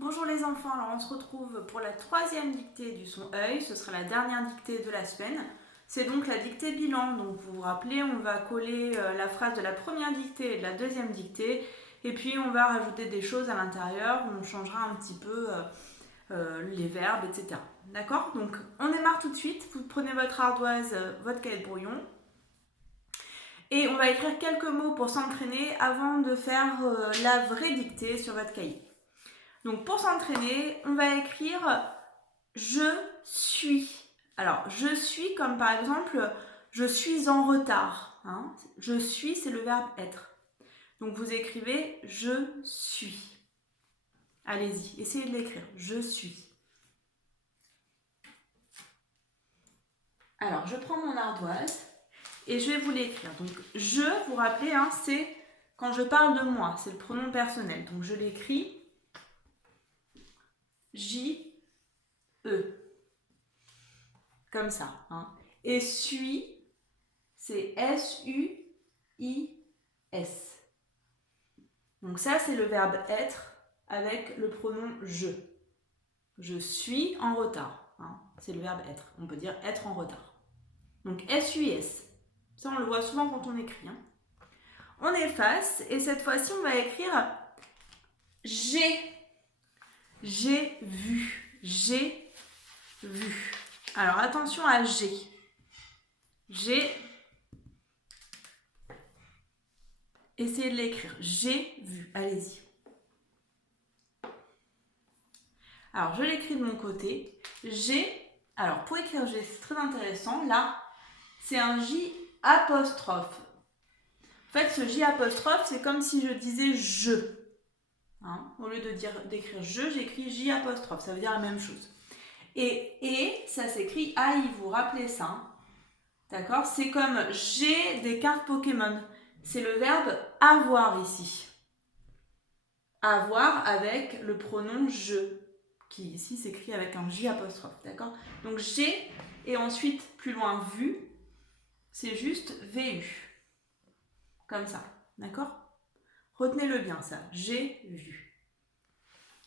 Bonjour les enfants, alors on se retrouve pour la troisième dictée du son œil, ce sera la dernière dictée de la semaine. C'est donc la dictée bilan, donc vous vous rappelez, on va coller la phrase de la première dictée et de la deuxième dictée, et puis on va rajouter des choses à l'intérieur, on changera un petit peu les verbes, etc. D'accord? Donc on démarre tout de suite, vous prenez votre ardoise, votre cahier de brouillon, et on va écrire quelques mots pour s'entraîner avant de faire la vraie dictée sur votre cahier. Donc pour s'entraîner, on va écrire je suis. Alors je suis comme par exemple je suis en retard. Hein. Je suis, c'est le verbe être. Donc vous écrivez je suis. Allez-y, essayez de l'écrire. Je suis. Alors je prends mon ardoise et je vais vous l'écrire. Donc je, vous rappelez, hein, c'est quand je parle de moi, c'est le pronom personnel. Donc je l'écris J-E. Comme ça. Hein. Et suis, c'est S-U-I-S. Donc ça, c'est le verbe être avec le pronom je. Je suis en retard. Hein. C'est le verbe être. On peut dire être en retard. Donc S-U-I-S. Ça, on le voit souvent quand on écrit. Hein. On efface et cette fois-ci, on va écrire j'ai. J'ai vu. J'ai vu. Alors attention à j'ai. J'ai. Essayez de l'écrire. J'ai vu. Allez-y. Alors, je l'écris de mon côté. J'ai. Alors, pour écrire G, c'est très intéressant. Là, c'est un J apostrophe. En fait, ce J apostrophe, c'est comme si je disais je. Hein, au lieu d'écrire je, j'écris J apostrophe. Ça veut dire la même chose. Et ça s'écrit AI. Vous vous rappelez ça? Hein. D'accord? C'est comme j'ai des cartes Pokémon. C'est le verbe avoir ici. Avoir avec le pronom je, qui ici s'écrit avec un J apostrophe, d'accord? Donc j'ai, et ensuite plus loin vu, c'est juste VU, comme ça, d'accord? Retenez-le bien ça, j'ai vu.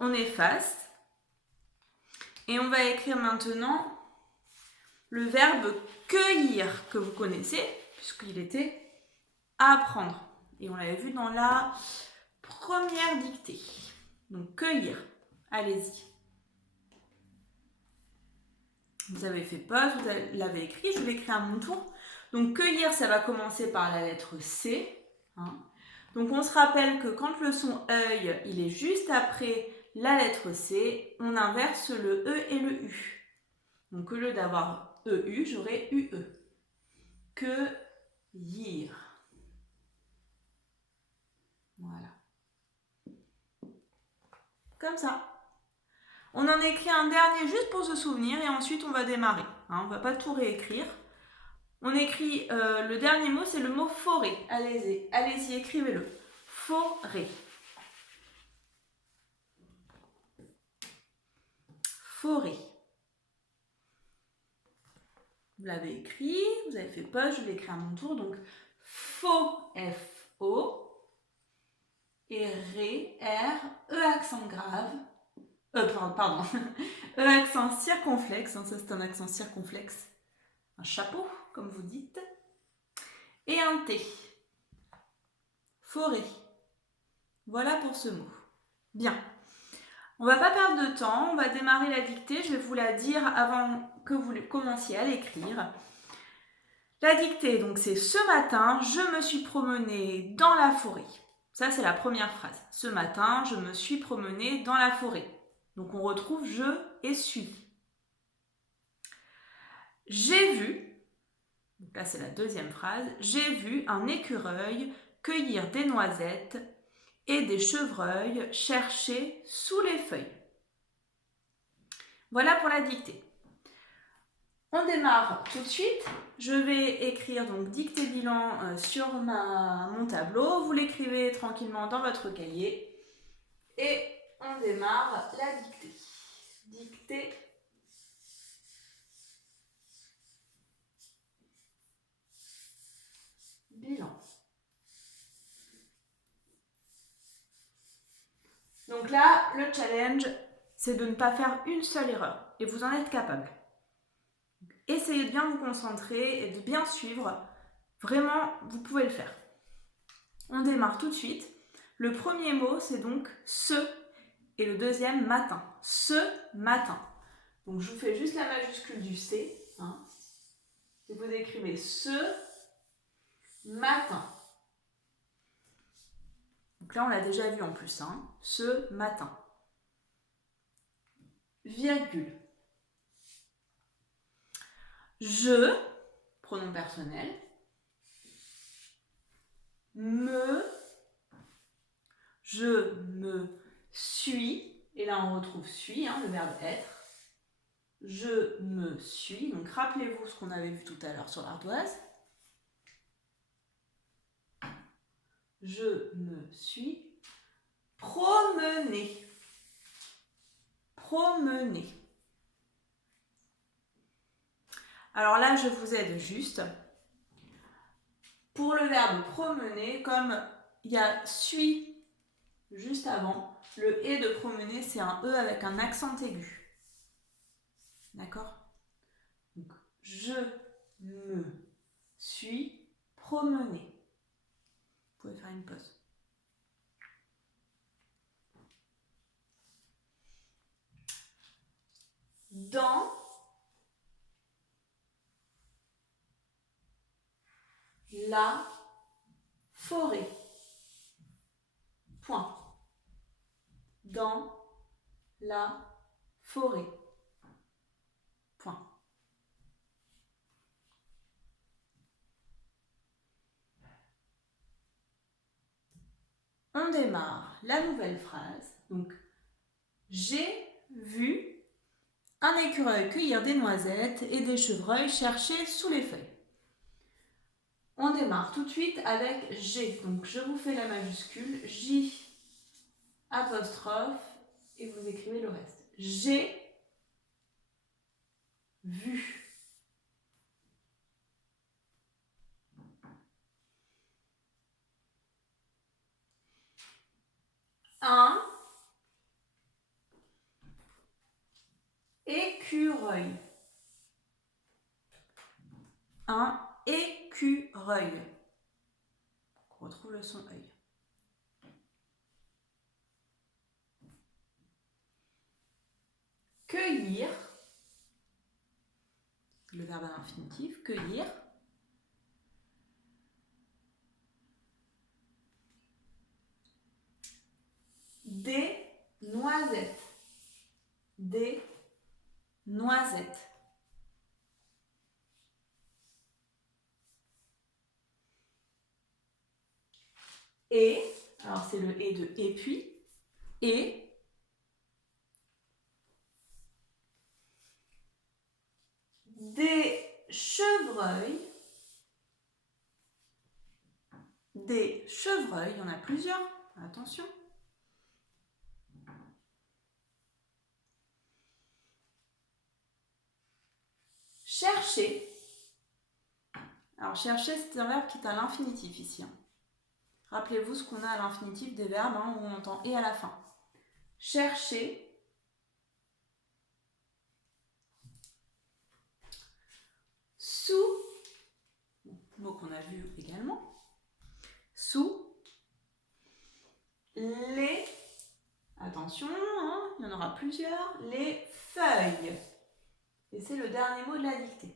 On efface, et on va écrire maintenant le verbe cueillir, que vous connaissez, puisqu'il était apprendre. Et on l'avait vu dans la première dictée. Donc cueillir, allez-y. Vous avez fait pause, vous l'avez écrit, je l'écris à mon tour. Donc cueillir, ça va commencer par la lettre C. Hein. Donc on se rappelle que quand le son œil, il est juste après la lettre C, on inverse le E et le U. Donc au lieu d'avoir EU, j'aurai UE. Cueillir. Voilà. Comme ça. On en écrit un dernier juste pour se souvenir et ensuite on va démarrer. Hein, on ne va pas tout réécrire. On écrit le dernier mot, c'est le mot forêt. Allez-y, allez-y, écrivez-le. Forêt. Forêt. Vous l'avez écrit, vous avez fait pause, je vais l'écrire à mon tour. Donc, faux, F-O. Et ré, R, E accent grave. Pardon. E accent circonflexe. Hein, ça, c'est un accent circonflexe. Un chapeau, comme vous dites. Et un T. Forêt. Voilà pour ce mot. Bien. On ne va pas perdre de temps, on va démarrer la dictée. Je vais vous la dire avant que vous commenciez à l'écrire. La dictée, donc c'est ce matin, je me suis promenée dans la forêt. Ça, c'est la première phrase. Ce matin, je me suis promenée dans la forêt. Donc on retrouve je et suis. J'ai vu, donc là c'est la deuxième phrase, j'ai vu un écureuil cueillir des noisettes et des chevreuils chercher sous les feuilles. Voilà pour la dictée. On démarre tout de suite. Je vais écrire donc dictée bilan sur mon tableau. Vous l'écrivez tranquillement dans votre cahier. Et on démarre la dictée. Dictée bilan. Donc là, le challenge, c'est de ne pas faire une seule erreur et vous en êtes capable. Essayez de bien vous concentrer et de bien suivre. Vraiment, vous pouvez le faire. On démarre tout de suite. Le premier mot, c'est donc ce et le deuxième matin. Ce matin. Donc je vous fais juste la majuscule du C. Et vous écrivez ce matin. Donc là, on l'a déjà vu en plus. Ce matin. Virgule. Je, pronom personnel, je me suis, et là on retrouve suis, le verbe être. Je me suis, donc rappelez-vous ce qu'on avait vu tout à l'heure sur l'ardoise. Je me suis promené. Promené. Alors là, je vous aide juste. Pour le verbe promener, comme il y a suis juste avant, le et de promener, c'est un e avec un accent aigu. D'accord? Donc, je me suis promené. Vous pouvez faire une pause. Dans la forêt. Point. Dans la forêt. Point. On démarre la nouvelle phrase. Donc, j'ai vu un écureuil cueillir des noisettes et des chevreuils chercher sous les feuilles. On démarre tout de suite avec j'ai. Donc, je vous fais la majuscule J apostrophe et vous écrivez le reste. J'ai vu. Un écureuil. Un écureuil. On retrouve le son œil. Cueillir. Le verbe à l'infinitif. Cueillir. Des noisettes. Des noisettes. Et, alors c'est le et de et puis, et des chevreuils. Des chevreuils, il y en a plusieurs, attention. Chercher. Alors chercher, c'est un verbe qui est à l'infinitif ici. Rappelez-vous ce qu'on a à l'infinitif des verbes où on entend et à la fin. Chercher. Sous. Mot qu'on a vu également. Sous. Les. Attention, il y en aura plusieurs. Les feuilles. Et c'est le dernier mot de la dictée.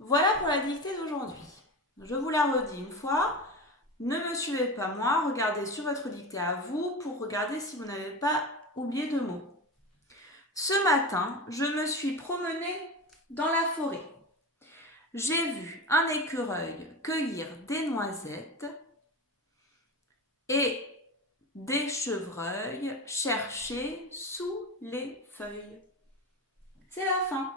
Voilà pour la dictée d'aujourd'hui. Je vous la redis une fois. Ne me suivez pas moi, regardez sur votre dictée à vous pour regarder si vous n'avez pas oublié de mots. Ce matin, je me suis promenée dans la forêt. J'ai vu un écureuil cueillir des noisettes et des chevreuils chercher sous les feuilles. C'est la fin.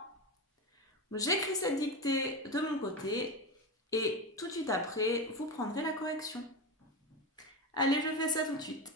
J'écris cette dictée de mon côté et tout de suite après, vous prendrez la correction. Allez, je fais ça tout de suite.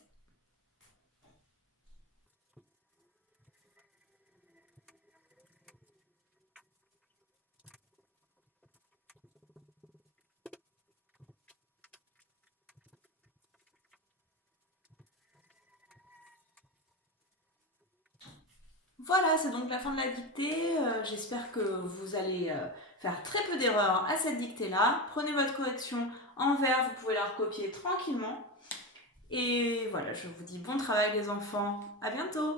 Voilà, c'est donc la fin de la dictée. J'espère que vous allez faire très peu d'erreurs à cette dictée-là. Prenez votre correction en vert, vous pouvez la recopier tranquillement. Et voilà, je vous dis bon travail les enfants. À bientôt!